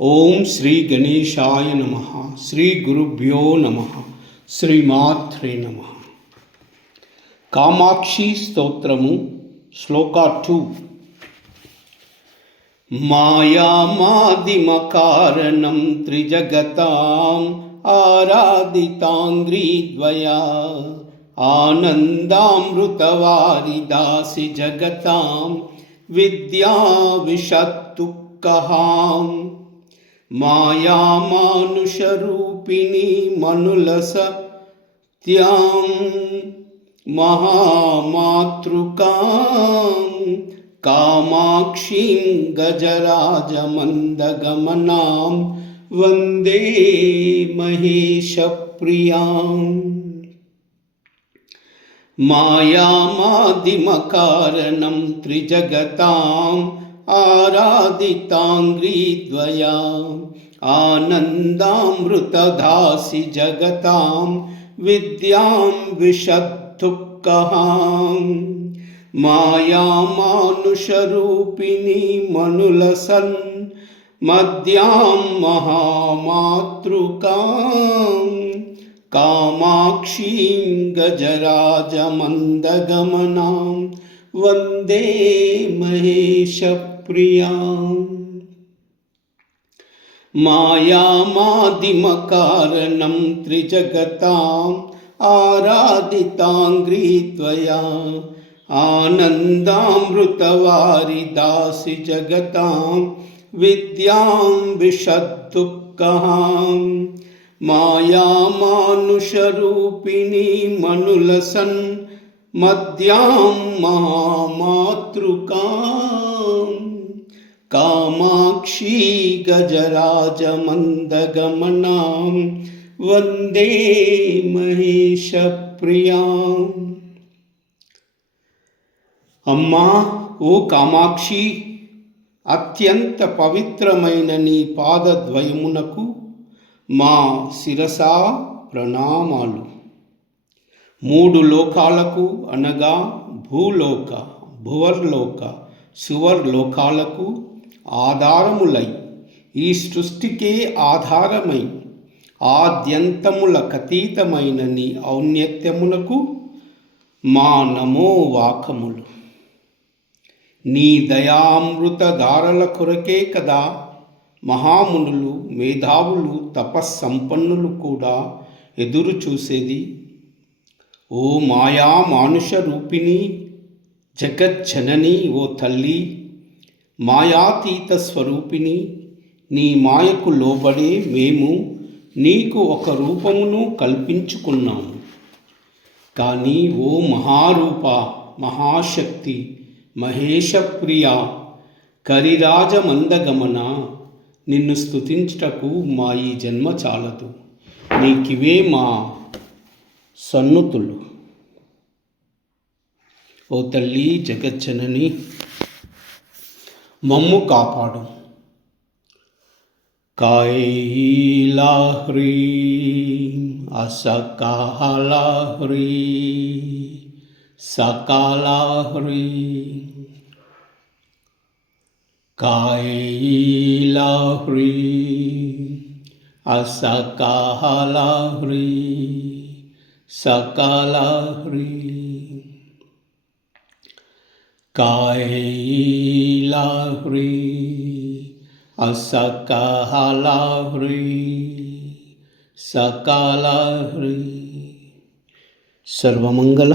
ఓం శ్రీ గణేశాయ నమః. శ్రీ గురుభ్యో నమః. శ్రీమాత్రే నమః. కామాక్షి స్తోత్రము శ్లోక 2. మాయామాదిమకారణం త్రిజగతాం ఆరాధితాంగ్రీద్వయా ఆనందామృతవారిదాసి జగతాం విద్యా విషత్తుక్కహాం. మాయామానుషరూపిణి మనుల సత్యాం మహామాతృకాం కామాక్షీం గజరాజమందగమనాం వందే మహేశప్రియాం. మాయామాదిమకారణం త్రిజగతాం ఆరాధితాంగ్రీద్వయా ఆనందామృతదాసి జగతాం విద్యాం విషత్తుక్కహాం. మాయామానుషరూపిణి మనుల మధ్యాం మహామాతృకాం కామాక్షీం గజరాజమందగమనాం వందే మహేశప్రియాం. మాయామాదిమకారణం త్రిజగతాం ఆరాధితాంగ్రీద్వయా ఆనందామృతవారిదాసి జగతాం విద్యాం విషత్తుక్కహాం. మాయామానుషరూపిణి మనుల మధ్యాం మహామాతృకాం కామాక్షీ గజరాజమందగమనాం వందే మహేశప్రియాం. అమ్మా, ఓ కామాక్షి, అత్యంత పవిత్రమైన నీ పాదద్వయమునకు మా శిరసా ప్రణామాలు. 3 లోకాలకు అనగా భూలోక, భువర్లోక, సువర్లోకాలకు ఆధారములై, ఈ సృష్టికే ఆధారమై, ఆద్యంతములకతీతమైన నీ ఔన్నత్యమునకు మా నమో వాకములు. నీ దయామృత ధారల కొరకే కదా మహామునులు, మేధావులు, తపస్సంపన్నులు కూడా ఎదురు చూసేది. ఓ మాయా మానుష రూపిణి జగజ్జనని, ఓ తల్లి, మాయాతీత స్వరూపిణి, నీ మాయకు లోబడే మేము నీకు ఒక రూపమును కల్పించుకున్నాము. కానీ ఓ మహారూప, మహాశక్తి, మహేశప్రియ, కరిరాజమందగమన, నిన్ను స్తుతించుటకు మా ఈ జన్మ చాలదు. నీకివే మా సన్నుతులు. ఓ తల్లి జగజ్జనని, మమ్ము కాపాడు. కైలాహ్రీ అసకాలాహ్రీ సకాలాహ్రీ కైలాహ్రీ అసకాలాహ్రీ సకాలాహ్రీ కైలాహ్రీ అసకాలాహ్రీ సకాలాహ్రీ. సర్వమంగళ